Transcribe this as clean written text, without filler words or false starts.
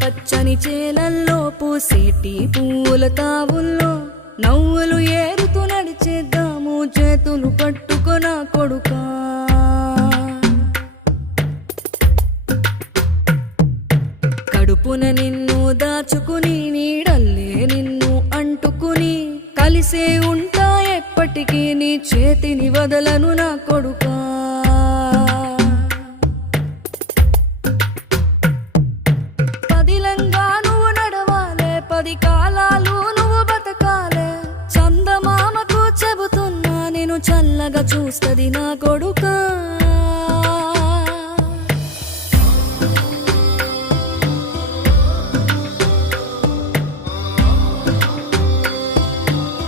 పచ్చని చేలల్లో పూసేటి పూల తావుల్లో నవ్వులు ఏరుతూ నడిచేద్దాము చేతులు పట్టుకొన కొడుకా. కడుపున నిన్ను దాచుకుని నీడల్లే నిన్ను అంటుకుని కలిసే ఉంటా ఎప్పటికీ నీ చేతిని వదలను నా కొడుకా. పదిలంగా నువ్వు నడవాలే, 10 కాలాలు నువ్వు బతకాలే. చందమామకు చెబుతున్నా నేను చల్లగా చూస్తది నా కొడుకా.